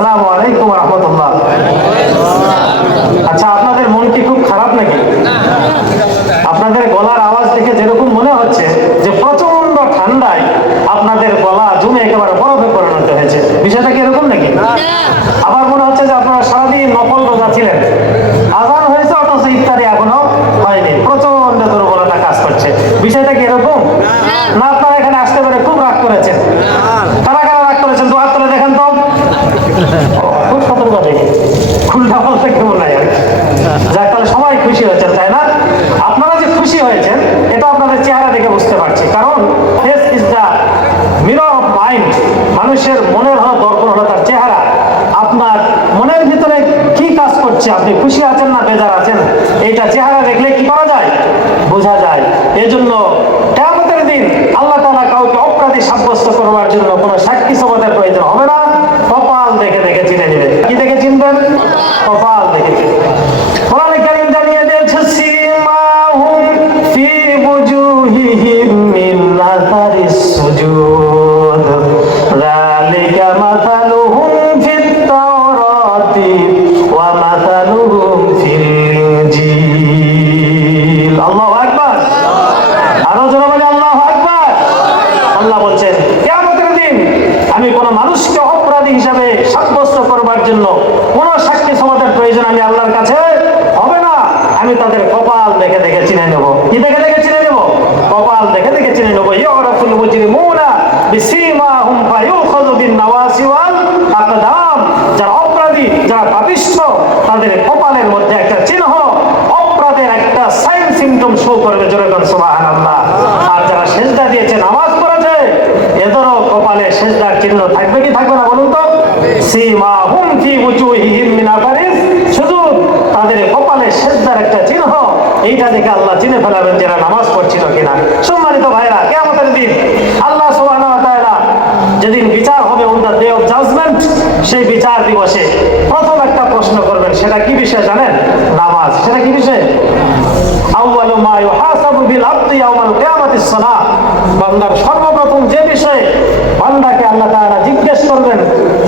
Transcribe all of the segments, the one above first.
আসসালামু আলাইকুম রহমতুল্লাহ। আচ্ছা আপনাদের মন কি খুব খারাপ নাকি আপনাদের গলার আওয়াজ দেখে যেরকম মনে হচ্ছে যে প্রচণ্ড ঠান্ডায় আপনাদের গলা জমে একেবারে বরফে পরিণত হয়েছে বিষয়টা কি এরকম নাকি আবার মনে হচ্ছে যে আপনারা সারাদিন নকল রোজা ছিলেন আজান হয়েছে অথচ ইফতারি এখনও হয়নি প্রচণ্ড দুর্বলতা কাজ করছে বিষয়টা কি এরকম না আপনারা এখানে আসতে পারে খুব রাগ করেছেন কারা কারা রাগ করেছেন দু হাত তুলে দেখেন তো খুব সতর্ক দেখে খুলনা বলতে কেমন নাই আর কি। যাক তাহলে সবাই খুশি হয়েছেন তাই না আপনারা যে খুশি হয়েছেন এটা আপনাদের চেহারা দেখে বুঝতে পারছি কারণ face is the mirror of mind মানুষের মনের হলো দর্পণ হলো তার চেহারা আপনার মনের ভিতরে কি করছে আপনি খুশি আছেন না বেজার আল্লাহু আকবার আরও জোরে বলে আল্লাহু আকবার আল্লাহ বলছেন কিয়ামতের দিন আমি কোন মানুষকে অপরাধী হিসাবে সাব্যস্ত করবার জন্য কোন সাক্ষী সমাজের প্রয়োজন আমি আল্লাহর কাছে হবে না আমি তাদের কপাল দেখে দেখে চিনে নেব কি দেখে দেখে চিনে নেব কপাল দেখে দেখে চিনে নেব ইউরাফুল মুজরিমুনা বিসীমাহুম ফায়ুখাযু বিন নাওয়াসি ওয়াল আকদাম যারা অপরাধী যারা পাপিষ্ঠ তাদের কপালের মধ্যে একটা চিহ্ন অপরাধের একটা সাইন সিমটম শো করবে জোরেগন সুবহানাল্লাহ আর যারা সেজদা দিয়েছে নামাজ পড়েছে এদেরও কপালে সেজদার চিহ্ন থাকবে কি থাকবে না বলুন তো সীমা হুম ফি উজুহিহিম মিন আফারিস শুধু তাদের কপালে সেজদার একটা চিহ্ন এইটা দেখে আল্লাহ চিনে ফেলাবেন যারা নামাজ পড়ছিল কিনা। সম্মানিত ভাইরা কিয়ামতের দিন আল্লাহ যেদিন বিচার হবে on the day of judgement সেই বিচার দিবসে প্রথম একটা প্রশ্ন করবেন, সেটা কি বিষয় জানেন? নামাজ। সেটা কি বিষয়? বিষয়ে বান্দাকে আল্লাহ তাআলা জিজ্ঞেস করবেন,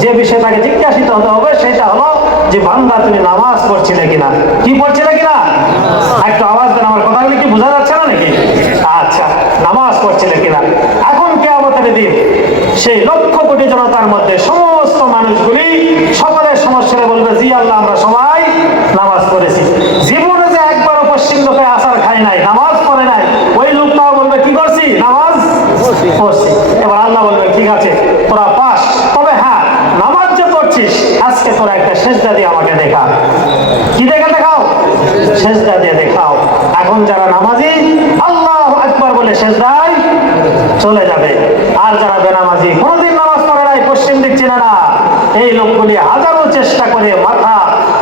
যে বিষয়টাকে জিজ্ঞাসিত হতে হবে, সেটা হলো যে বান্দা তুমি নামাজ পড়ছিলে কিনা? কি পড়ছিলে কিনা? একটু আওয়াজ দেন আমার কথাগুলি কি বোঝা যাচ্ছে না নাকি? আচ্ছা নামাজ পড়ছিলে কিনা? এখন কে আমাদের দিন সেই লক্ষ কোটি জনতার মধ্যে সমস্ত মানুষগুলি সকলের সমস্যাটা বলবে জি আল্লাহ আমরা সবাই নামাজ পড়েছি জীবনে যে একবারও পশ্চিম লোকে আসার খাই নাই নামাজ পড়ে নাই ওই লোকটাও বলবে কি করছি নামাজ পড়ছি এবার আল্লাহ বলবে ঠিক আছে তোরা পাস তবে হ্যাঁ নামাজ যে পড়ছিস আজকে তোরা একটা সেজদা দিয়ে আমাকে দেখা কি দেখে দেখাও সেজদা দিয়ে দেখাও। এখন যারা নামাজি, আল্লাহ একবার বলে সেজদায় চলে যাবে। আর যারা বেনামাজি, কোনোদিন নামাজ পড়ে নাই, পশ্চিম দিক চিনে না। এই লোকগুলি হাজারো চেষ্টা করে মাথা,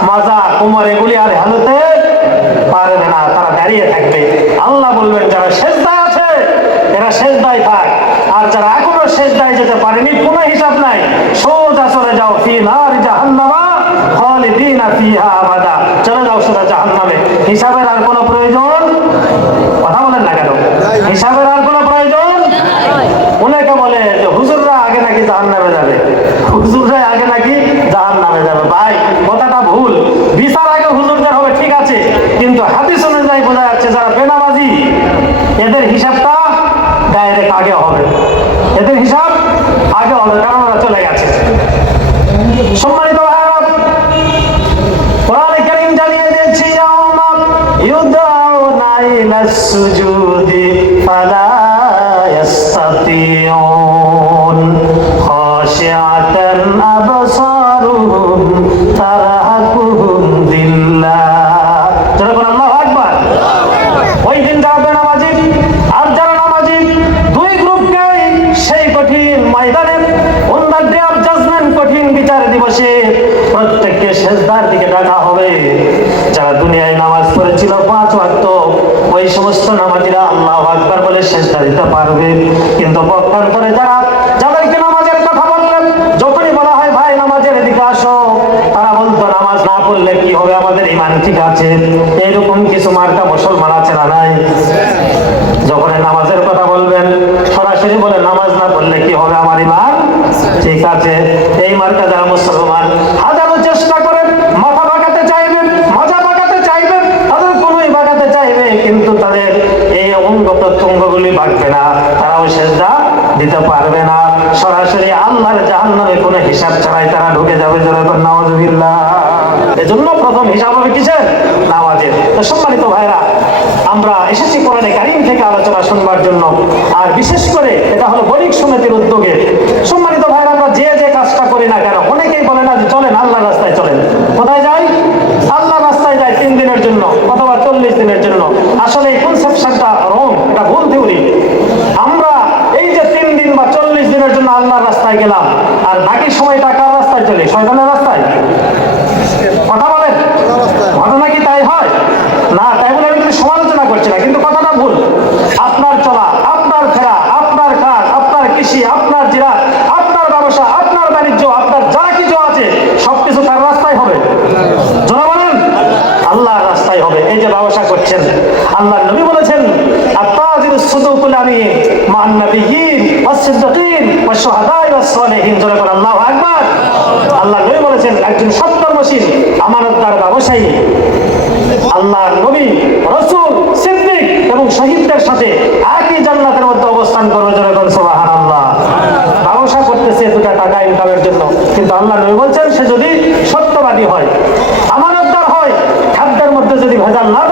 মাজা, কোমর, এগুলি আর হেলতে পারবে না। তারা দাঁড়িয়ে থাকবে আল্লাহ বলবেন যারা শেষদায় আছে এরা শেষদায় থাক আর যারা এখনও শেষদায় যেতে পারেনি কোনো হিসাব নাই সোজা চলে যাও ফি নার জাহান্নামা খালিদিনা ফিহা আবাদা চলে যাও সোজা জাহান্নামে হিসাবের আর কোনো প্রয়োজন কথা বলেন না কেন হিসাবের আর কোনো প্রয়োজন অনেকে বলে যে হুজুররা আগে নাকি জাহান নামে যাবে হুজুররা আগে নাকি জাহান নামে যাবে ভাই কথাটা ভুল বিচার আগে হুজুরদের হবে ঠিক আছে কিন্তু হাদিস অনুযায়ী বোঝা যাচ্ছে যারা বেনামাজি এদের হিসাবটা ডাইরেক্ট আগে হবে এদের হিসাব আগে হবে কারণ ওরা চলে গেছে সম্মানিত ভাইরা কোরআনে কারীম জানিয়ে দিয়েছে ইয়াউমা ইলাস সুজুদি ফালা ইয়াস্তাতিউন খাশিআতান আবসারুহুম তারহাকুহুম দিল্লাহ যারা বলেন, আল্লাহু আকবার। ওই দিন যারা বেনামাজি আর নামাজি, দুই গ্রুপকে সেই কঠিন ময়দানে on the day of judgement কঠিন বিচার দিবসে প্রত্যেককে শেষদার দিকে ডাকা হবে। পড়েছিল পাঁচ ওয়াক্ত ওই সমস্ত নামাজিরা আল্লাহ আকবার বলে শেষ দিতে পারবে। কিন্তু পক্ষান্তরে যারা যাদেরকে নামাজের কথা বললেন, যখনই বলা হয়, ভাই, নামাজের এদিকে আসো, তারা বলতো, নামাজ না পড়লে কি হবে? আমাদের ইমান ঠিক আছে। জন্য প্রথম হিসাব হবে কিসের? নামাজের। তো সম্মানিত ভাইরা আমরা এসেছি কোরআনে কারিম থেকে আলোচনা শুনবার জন্য। আর বিশেষ করে এটা হলো বণিক সমিতির উদ্যোগে। সম্মানিত ভাইরা আমরা যে যে কাজটা করি না কেন, অনেকেই বলে না যে চলেন আল্লাহ রাস্তায় চলেন। কোথায় যাই? আল্লাহ রাস্তায় যাই তিন দিনের জন্য অথবা চল্লিশ দিনের জন্য। আসলে এই কনসেপশনটা রং এটা ভুল থিওরি আমরা এই যে তিন দিন বা চল্লিশ দিনের জন্য আল্লাহর রাস্তায় গেলাম, আর বাকি সময়টা কার রাস্তায় চলে? শয়তানের করছেন। আল্লাহ নবী বলেছেন শহীদদের সাথে মধ্যে অবস্থান ব্যবসা করতেছে দুটা টাকা ইনকামের জন্য। কিন্তু আল্লাহ নবী সে যদি সত্যবাদী হয়, আমানতদার হয়, খাদ্যের মধ্যে যদি ভেজাল না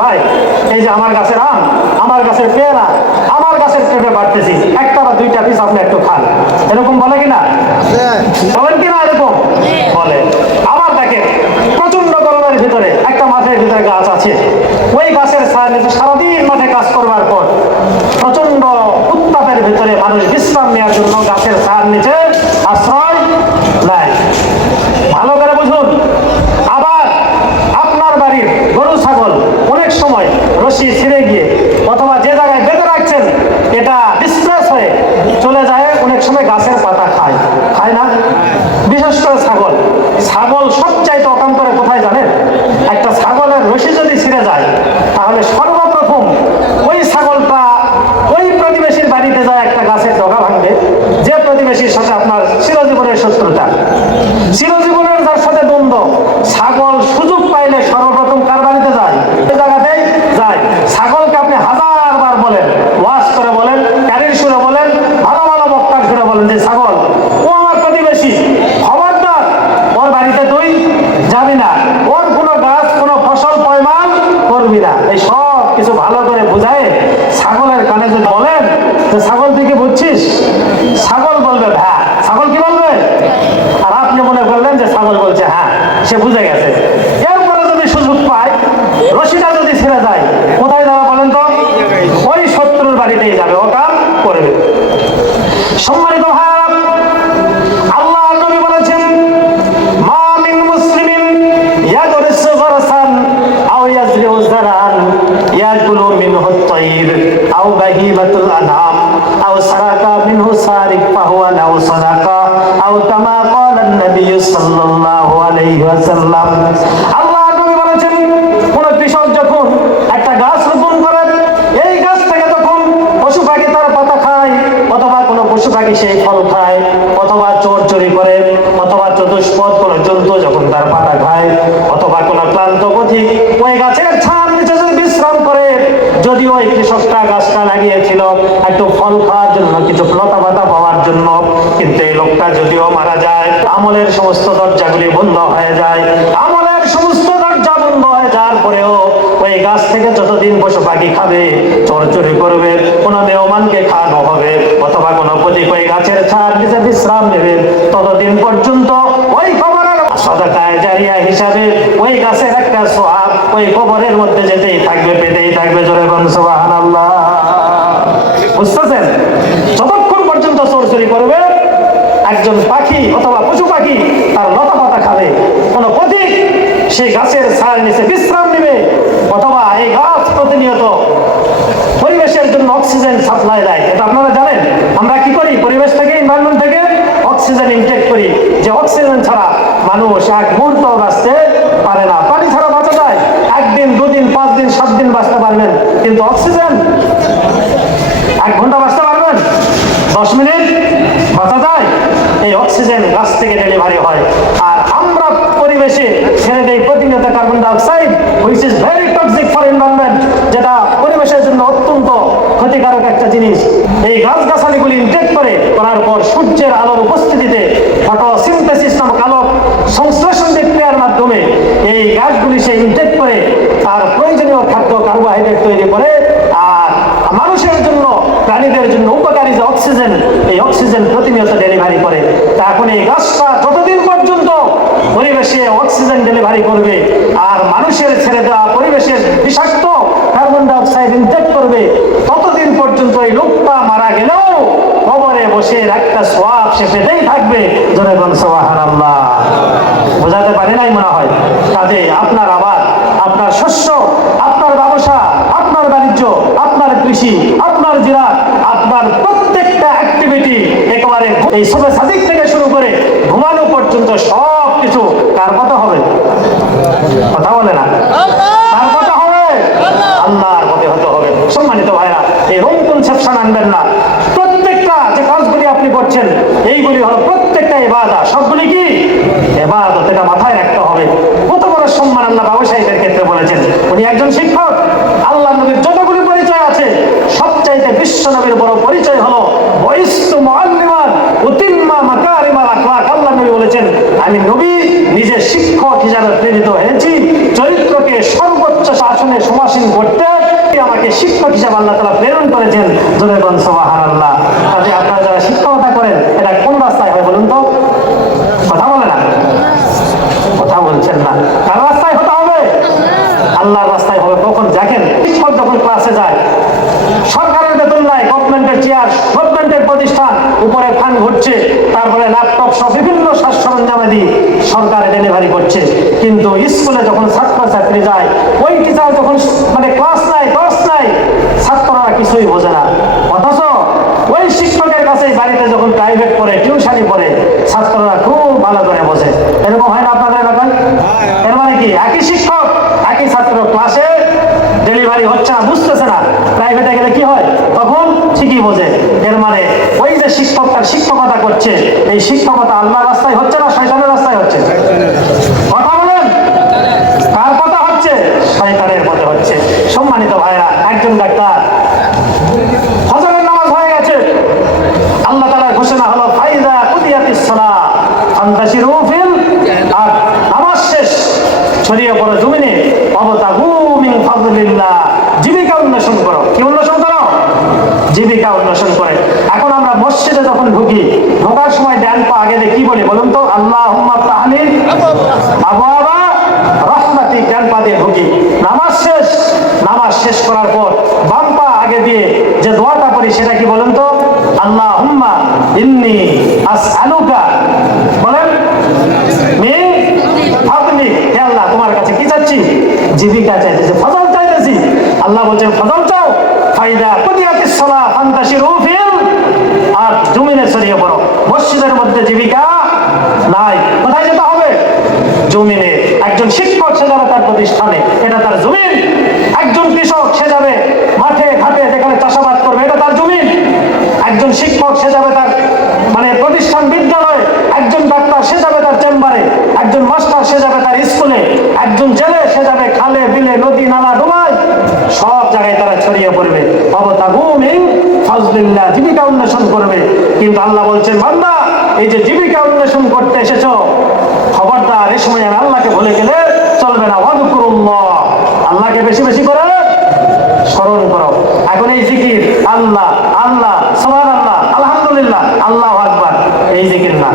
ভাই, এই যে আমার গাছের আম, আমার গাছের পেয়ারা, আমার গাছের পেঁপে বাড়তেছি একটা বা দুইটা পিস আপনি একটু খান। এরকম বলে কিনা? বলেন কিনা এরকম? বলে। আবার দেখে প্রচণ্ড গরমের ভিতরে একটা মাঠের ভিতরে গাছ আছে। ওই গাছের সারাদিন মাঠে কাজ করবার পর প্রচণ্ড উত্তাপের ভিতরে মানুষ বিশ্রাম নেওয়ার জন্য গাছের সার নিচে আশ্রয় প্রতিবেশীর সাথে আপনার চিরজীবনের শত্রুতা। চিরজীবন ওই শত্রুর বাড়িতে যাবে ও কাম করবে সম্মানিত ভাইরা আল্লাহ নবী বলেছেন মা মিন মুসলিমিন ইয়াদরিসু গরসান আও ইয়াজরিউ জারান ইয়াকুলু মিনহু আত-তায়র আও বাহিমাতুল আনআম আও সারাকা মিনহু সারিক ফাহুয়া লাউ সাদাকা আও কামা ক্বালা an-নাবী সাল্লাল্লাহু আলাইহি ওয়াসাল্লাম আল্লাহ নবী বলেছেন কোন কৃষক যখন একটা গাছ রোপণ করে এই গাছ থেকে তখন পশু পাখি তার পাতা খায় অথবা কোনো পশু পাখি সেই ফল খায় অথবা চোর চুরি করে অথবা চতুষ্পদ কোনো জন্তু যখন তার পাতা খায় অথবা কোনো ক্লান্ত পথিক ওই গাছের ছাদ নিচে যদি বিশ্রাম করে, যদি ওই কৃষকটা গাছটা লাগিয়েছিল, একটু ফল খাওয়ার জন্য কিছু লতা পাতা পাওয়ার জন্য, কিন্তু এই লোকটা যদিও মারা যায়, আমলের সমস্ত দরজাগুলি বন্ধ হয়ে যায়, আমলের সমস্ত দরজা বন্ধ হয়ে যাওয়ার পরেও ওই গাছ থেকে যতদিন পশু পাখি খাবে চোর করবে, কোনো মেহমানকে খাওয়ানো হবে, অথবা কোনো প্রতীক ওই গাছের ছাদ নিচে বিশ্রাম নেবে, ততদিন পর্যন্ত ওই সদাকায় জারিয়া হিসাবে ওই গাছের একটা সোহাব ওই খবরের মধ্যে যেতেই থাকবে, পেতেই থাকবে জোরে বন সোহান বুঝতেছেন? যতক্ষণ পর্যন্ত চোর করবে, একজন পাখি অথবা পশু পাখি তার লতা পাতা খাবে, কোনো প্রতীক সেই গাছের ছায়ার নিচে বিশ্রাম নেবে, অথবা এই গাছ প্রতিনিয়ত পরিবেশের জন্য অক্সিজেন সাপ্লাই দেয়। এটা আপনারা জানেন। আমরা কি করি? পরিবেশ থেকে এনভায়রনমেন্ট থেকে অক্সিজেন ইনটেক করি যে অক্সিজেন ছাড়া মানুষ এক মুহূর্ত বাঁচতে পারে না। পানি ছাড়া বাঁচা যায়। একদিন, দুদিন পাঁচ দিন সাত দিন বাঁচতে পারবেন। কিন্তু অক্সিজেন এক ঘণ্টা বাঁচতে পারবেন? দশ মিনিট বাঁচা যায়। এই অক্সিজেন গাছ থেকে ডেলিভারি হয়। আর আমরা পরিবেশে ছেড়ে দেই প্রতিনিয়ত carbon dioxide which is very toxic for environment যেটা পরিবেশের জন্য ক্ষতিকারক একটা জিনিস। এই গাছ গাছালিগুলি ইনটেক করে, করার পর সূর্যের আলোর উপস্থিতিতে ফটোসিনথেসিস নামক আলোক সংশ্লেষণ বিক্রিয়ার মাধ্যমে এই গাছগুলি সে করে, তার প্রয়োজনীয় খাদ্য কার্বোহাইড্রেট তৈরি করে, আর মানুষের জন্য, প্রাণীদের জন্য উপকারী যে অক্সিজেন, এই অক্সিজেন প্রতিনিয়ত ডেলিভারি করে। তা এখন এই গাছটা যতদিন পর্যন্ত পরিবেশে অক্সিজেন ডেলিভারি করবে, আর মানুষের ছেড়ে দেওয়া পরিবেশের বিষাক্ত কার্বন ডাইঅক্সাইড ইনটেক করবে, ততদিন পর্যন্ত এই লোকটা মারা গেলেও কবরে বসে একটা সোয়াব সে পেতেই থাকবে। জোরে বল আল্লাহ বোঝাতে পারে নাই মনে হয়। কাজে আপনার আবাদ, আপনার শস্য, আপনার ব্যবসা, আপনার বাণিজ্য, আপনার কৃষি, আপনার জিরাত, আপনার প্রত্যেকটা অ্যাক্টিভিটি একেবারে এই সবে সাদিক থেকে শুরু করে ঘুমানো পর্যন্ত সব কিছু কার কথা হবে কথা বলে না কার কথা হবে আল্লাহর মতে হতে হবে সম্মানিত ভাইরা এই রংপুন সেপশন আনবেন না। প্রত্যেকটা যে কাজগুলি আপনি করছেন, এইগুলি হলো প্রত্যেকটা এবাদা সবগুলি কি? এবাদত এটা মাথায় রাখতে হবে। কত বড় সম্মান আল্লাহ ব্যবসায়ীদের ক্ষেত্রে বলেছেন। উনি একজন শিক্ষক। আল্লাহ নবীর যতগুলি পরিচয় আছে, সবচাইতে বিশ্ব নবীর বড় পরিচয় হলো বলেছেন, আমি নবী, নিজে শিক্ষক হিসাবে প্রেরিত হয়েছি। চরিত্রকে সর্বোচ্চ শাসনে সমাসীন করতে, আমাকে শিক্ষক হিসাবে আল্লাহ তালা প্রেরণ করেছেন জোরে বন সোহার আল্লাহ কাজে আপনারা যারা শিক্ষকতা করেন, এটা কোন রাস্তায় হয় বলুন তো? কথা বলে না? কথা বলছেন না। কার রাস্তায় হতে হবে? আল্লাহর রাস্তায় হবে। কখন? দেখেন, শিক্ষক যখন ক্লাসে যায়, সরকারের বেতন নাই গভর্নমেন্টের চেয়ার গভর্নমেন্টের প্রতিষ্ঠান, উপরে ফান ঘুরছে, তারপরে ল্যাপটপ সব বিভিন্ন সাজ সরঞ্জামাদি সরকার ডেলিভারি করছে। কিন্তু স্কুলে যখন ছাত্র ছাত্রী যায় ওই টিচার যখন মানে ক্লাস নাই ক্লাস নাই ছাত্ররা কিছুই বোঝে না অথচ ওই শিক্ষকের কাছে বাড়িতে যখন প্রাইভেট পড়ে টিউশনি পড়ে, ছাত্ররা খুব ভালো করে বসে এরকম হয় না আপনাদের এলাকায়? এর মানে কি? একই শিক্ষক, একই ছাত্র ক্লাসে ডেলিভারি হচ্ছে না, বুঝতেছে না। প্রাইভেটে গেলে কি হয়? তখন ঠিকই বোঝে। এর মানে ওই যে শিক্ষক, তার শিক্ষকতা করছে, এই শিক্ষকতা আল্লাহ রাস্তায় হচ্ছে না শয়তানের রাস্তায় হচ্ছে কথা বলেন কার কথা হচ্ছে শয়তানের পথে হচ্ছে সম্মানিত ভাইরা একজন ডাক্তার ফজরের নামাজ হয়ে গেছে আল্লাহ তাআলার ঘোষণা হলো ফাইজা কুদিয়াতিস সালাহ ফান্তাশিরু ফিল আর নামাজ শেষ ছড়িয়ে পড়ো জমিনে অবতাগু মিন উন্নয়ন করো। কি উন্নয়ন করো? জীবিকা উন্নয়ন করে। এখন আমরা মসজিদে যখন ঢুকি, ঢোকার সময় ডান পা আগে কি বলি বলুন তো? আল্লাহ তাহলিল আবু আবা রহমাতি। ডান পা দিয়ে ঢুকি। নামাজ শেষ। নামাজ শেষ করার পর বাম পা আগে দিয়ে যে দোয়াটা করি সেটা কি বলুন তো? আল্লাহ হুম্মা ইন্নি আস আলুকা বলেন হে আল্লাহ, তোমার কাছে কি চাচ্ছি? জীবিকা চাইতেছি, ফজল চাইতেছি। আল্লাহ বলছেন ফজল চাও, ফাইদা কুদিয়াতিস সালাহ ফান্তাশিরু ফিল আর জমিনে ছড়িয়ে পড়ো। মসজিদের মধ্যে জীবিকা নাই, কোথায় যেতে হবে? জমিনে। একজন শিক্ষক, সে যাবে তার প্রতিষ্ঠানে, এটা তার জমিন। একজন কৃষক, সে যাবে মাঠে, ঘাটে, যেখানে চাষাবাদ করবে, এটা তার জমিন। একজন শিক্ষক, সে যাবে তার মানে প্রতিষ্ঠান বিদ্যালয়। একজন ডাক্তার, সে যাবে তার চেম্বারে। একজন মাস্টার, সে যাবে তার স্কুলে। একজন জেলে, সে যাবে ফজলিল্লাহ জীবিকা উন্মেষণ করবে। কিন্তু আল্লাহ বলছেন, বান্দা, এই যে জীবিকা উন্মেষণ করতে এসেছ, খবরদার এই সময় আমি আল্লাহকে ভুলে গেলে চলবে না। ওয়াদুকুরুল্লাহ, আল্লাহকে বেশি বেশি করে স্মরণ করো। এখন এই জিকির, আল্লাহ আল্লাহ সবার আল্লাহ আলহামদুলিল্লাহ, আল্লাহ আকবার, এই জিকির না।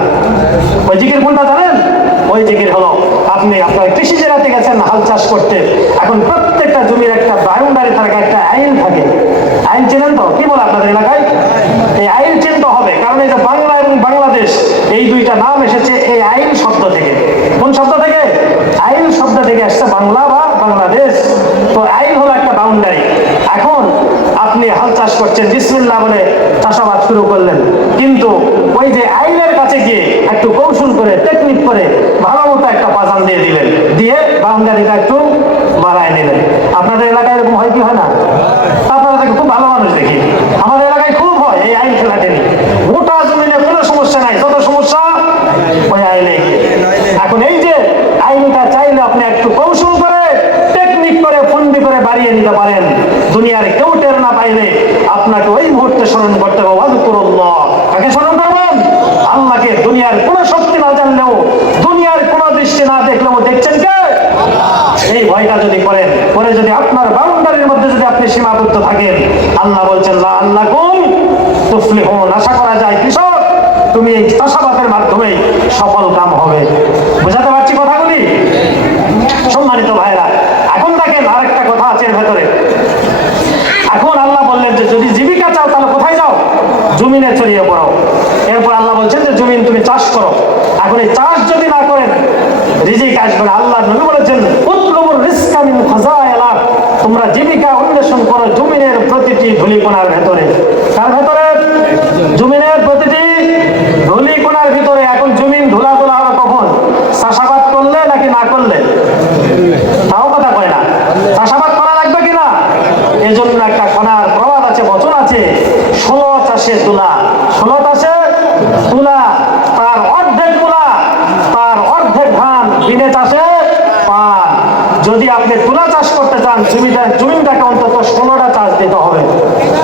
ওই জিকির কোনটা জানেন? ওই জিকির হলো, আপনি আপনার কৃষি হাল চাষ করতে। এখন প্রত্যেকটা জমির একটা বাউন্ডারি থাকে একটা আইন থাকে। আইন চেনেন তো? কি বলে আপনাদের এলাকায়? এই আইন চিনতে হবে, কারণ এই যে বাংলা এবং বাংলাদেশ, এই দুইটা নাম এসেছে এই আইন শব্দ থেকে। কোন শব্দ থেকে? আইন শব্দ থেকে আসছে বাংলা বা বাংলাদেশ। তো আইন হলো একটা বাউন্ডারি। এখন আপনি হাল চাষ করছেন, বিসমিল্লাহ বলে চাষাবাদ শুরু করলেন। কিন্তু ওই যে আইনের কাছে গিয়ে একটু কৌশল করে টেকনিক করে, ভালো মতো একটা পাজান দিয়ে দিলেন। দিয়ে বাউন্ডারিটা একটু বাড়ায় নিলেন আপনাদের এলাকায় এরকম হয় কি, হয় না? আপনারা দেখে খুব ভালো মানুষ দেখি। আমাদের এলাকায় খুব হয়, এই আইন খেলাটেনি গোটা জমিনে কোনো সমস্যা নাই, যত সমস্যা, ওই আইনে এখন এই যে আইনটা চাইলে আপনি একটু কৌশল করে টেকনিক করে ফন্দি করে বাড়িয়ে নিতে পারেন। দুনিয়ার কেউ টের না পাইলে আপনাকে ওই মুহূর্তে স্মরণ করতে হবে কাকে স্মরণ করবেন আল্লাহকে দুনিয়ার কোনো শক্তি না জানলেও দুনিয়ার কোনো দৃষ্টি না দেখলেও দেখছেন কে ভয়টা যদি করেন, পরে যদি আপনার বাউন্ডারির মধ্যে যদি আপনি সীমাবদ্ধ থাকেন, আল্লাহ বলছেন, লা আল্লাহ কুম তুফলিহুন। আশা করা যায়, কৃষক, তুমি এই চাষাবাদের মাধ্যমে সফল কাম হবে। বুঝাতে পারছি কথাগুলি? সম্মানিত ভাইরা, এখন দেখেন আরেকটা কথা আছে ভেতরে। এখন আল্লাহ বললেন যে, যদি জীবিকা চাও, তাহলে কোথায় যাও? জমিনে ছড়িয়ে পড়ো। এরপর আল্লাহ বলছেন যে, জমিন তুমি চাষ করো। এখন এই চাষ যদি না করেন রিজিক আসবে না আল্লাহ নবী বলেছেন তোমরা জীবিকা অন্বেষণ করো জমিনের প্রতিটি ধুলিকোনার ভেতরে। তার ভেতরে? জমিনের প্রতিটি ধুলিকোনার ভিতরে এখন জমিন ধুলা ধুলা হবে কখন চাষাবাদ করলে নাকি না করলে তাও কথা কয় না চাষাবাদ করা লাগবে কিনা এই জন্য একটা খনার প্রবাদ আছে বচন আছে ষোলো চাষে তুলা ষোলো চাষে তুলা তার অর্ধেক তুলা তার অর্ধেক ধান বিনে চাষে পান যদি আপনি তুলা চাষ করতে চান জমিটা জমিটাকে অন্তত ষোলোটা চাষ দিতে হবে।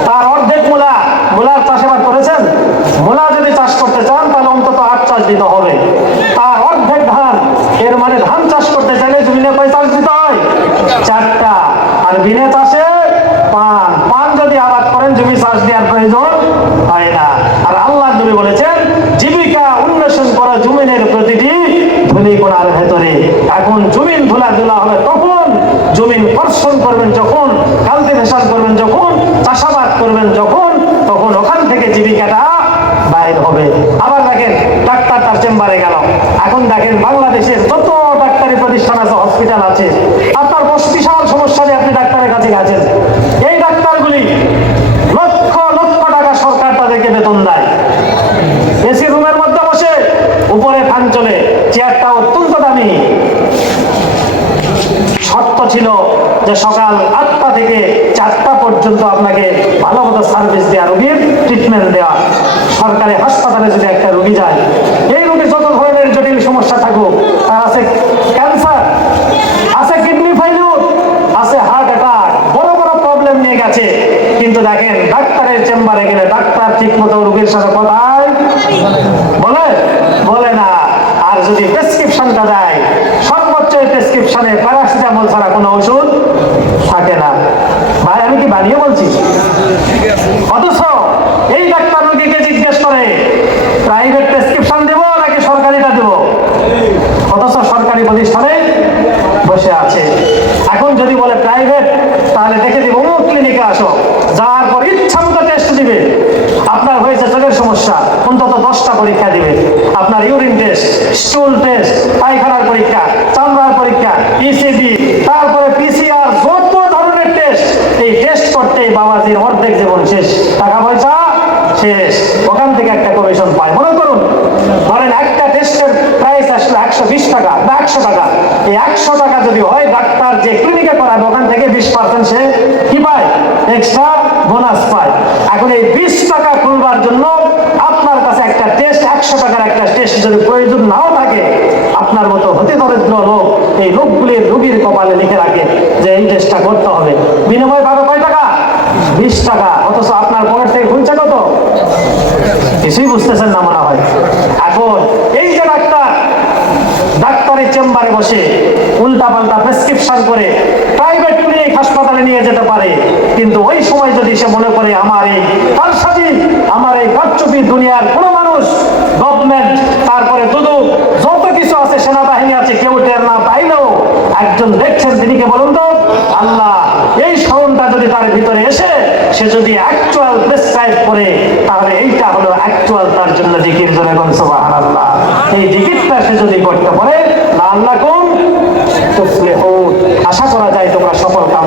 তার অর্ধেক মূলা, মূলার চাষাবাদ করেছেন? মূলা যদি চাষ করতে চান, তাহলে অন্তত আট চাষ দিতে হবে। তার অর্ধেক ধান, এর মানে ধান চাষ করতে চাইলে জমিনে কয় চাষ দিতে হয়? চারটা। আর বিনে চাষে পান। পান যদি আবাদ করেন, জমি চাষ দেওয়ার প্রয়োজন হয় না আর আল্লাহ নবী বলেছেন জীবিকা উন্মেষণ করা জমিনের প্রতিটি ধুলিকোনার ভেতরে এখন জমিন ধুলা ধুলা হবে তখন জমিন কর্ষণ করবেন যখন কালটিভেশন করবেন যখন, চাষাবাদ করবেন যখন, তখন ওখান থেকে জীবিকাটা বাইর হবে। আবার দেখেন, ডাক্তার তার চেম্বারে গেল। এখন দেখেন বাংলাদেশের যত ডাক্তারি প্রতিষ্ঠান আছে হসপিটাল আছে আপনার বস বিশাল সমস্যা নিয়ে আপনি ডাক্তারের কাছে গেছেন এই ডাক্তারগুলি লক্ষ লক্ষ টাকা সরকার তাদেরকে বেতন দেয় এসি রুমের মধ্যে বসে উপরে ফ্যান চলে চেয়ারটা অত্যন্ত দামি শর্ত ছিল যে সকাল আটটা থেকে চারটা পর্যন্ত আপনাকে ভালো মতো সার্ভিস দেওয়া রোগীর ট্রিটমেন্ট দেওয়া সরকারি হাসপাতালে যদি একটা রোগী যায় এই রোগীর যত ধরনের জটিল সমস্যা থাকুক তার আছে ক্যান্সার আছে কিডনি ফাইলুর আছে হার্ট অ্যাটাক বড় বড় প্রবলেম নিয়ে গেছে কিন্তু দেখেন, ডাক্তারের চেম্বারে গেলে ডাক্তার ঠিক মতো রোগীর সাথে কথায় বলে? বলে না। আর যদি প্রেসক্রিপশনটা দেয়, সর্বোচ্চ প্রেসক্রিপশনে প্যারাসিটামল ছাড়া কোনো ওষুধ থাকে না। ভাই, আমি কি বানিয়ে বলছি? অথচ এই ডাক্তার রোগীকে জিজ্ঞেস করে প্রাইভেট প্রেসক্রিপশন দেবো নাকি সরকারিটা দেবো? অথচ সরকারি প্রতিষ্ঠানে বসে আছে। এখন যদি বলে প্রাইভেট তাহলে দেখে দিব ক্লিনিকে আসো যাওয়ার পর ইচ্ছা মতো টেস্ট দিবে আপনার হয়েছে চোখের সমস্যা, অন্তত দশটা পরীক্ষা দিবে। আপনার ইউরিন টেস্ট স্টুল টেস্ট পায়খানার পরীক্ষা, চামড়ার পরীক্ষা ইসিবি তারপরে পিসিআর যত ধরনের টেস্ট এই টেস্ট করতেই বাবাজির অর্ধেক জীবন শেষ। টাকা পয়সা শেষ। ওখান থেকে একটা কমিশন পায়। মনে করুন, ধরেন একটা টেস্টের প্রাইস আসলে একশো বিশ টাকা বা একশো টাকা। এই একশো টাকা যদি হয়, ডাক্তার যে ক্লিনিকে করাবে, ওখান থেকে বিশ পার্সেন্ট সে পায় এক্সট্রা বোনাস পায়। এখন এই বিশ টাকা খুলবার জন্য আপনার কাছে একটা টেস্ট একশো টাকার একটা টেস্ট যদি প্রয়োজন নাও থাকে, আপনার মতো হতে দরিদ্র লোক এই লোকগুলির রুগীর কপালে লিখে রাখে যে এই টেস্টটা করতে হবে। বিনিময় পাবে কয় টাকা? বিশ টাকা। অথচ আপনার পকেট থেকে খুলছে কত? কিছুই বুঝতেছেন না মনে হয়। এখন এই যে ডাক্তার, ডাক্তারের চেম্বারে বসে উল্টা পাল্টা প্রেসক্রিপশন করে হাসপাতালে নিয়ে যেতে পারে। কিন্তু ওই সময় যদি সে মনে করে, আমার এই কারসাজি, আমার এই কারচুপি দুনিয়ার কোনো মানুষ, গভর্নমেন্ট, তারপরে দুদু, যত কিছু আছে, সেনাবাহিনী আছে, কেউ টের না পাইলেও একজন দেখছেন তিনি কে বলুন তো? আল্লাহ, এই স্মরণটা যদি তার ভিতরে এসে, সে যদি অ্যাকচুয়াল প্রেসক্রাইব করে, তাহলে এইটা হলো অ্যাকচুয়াল তার জন্য জিকির জোরে কোন সুবহানাল্লাহ। এই জিকিরটা সে যদি করতে পারে আল্লাহ কোন আশা করা যায় তোমরা সফল কাম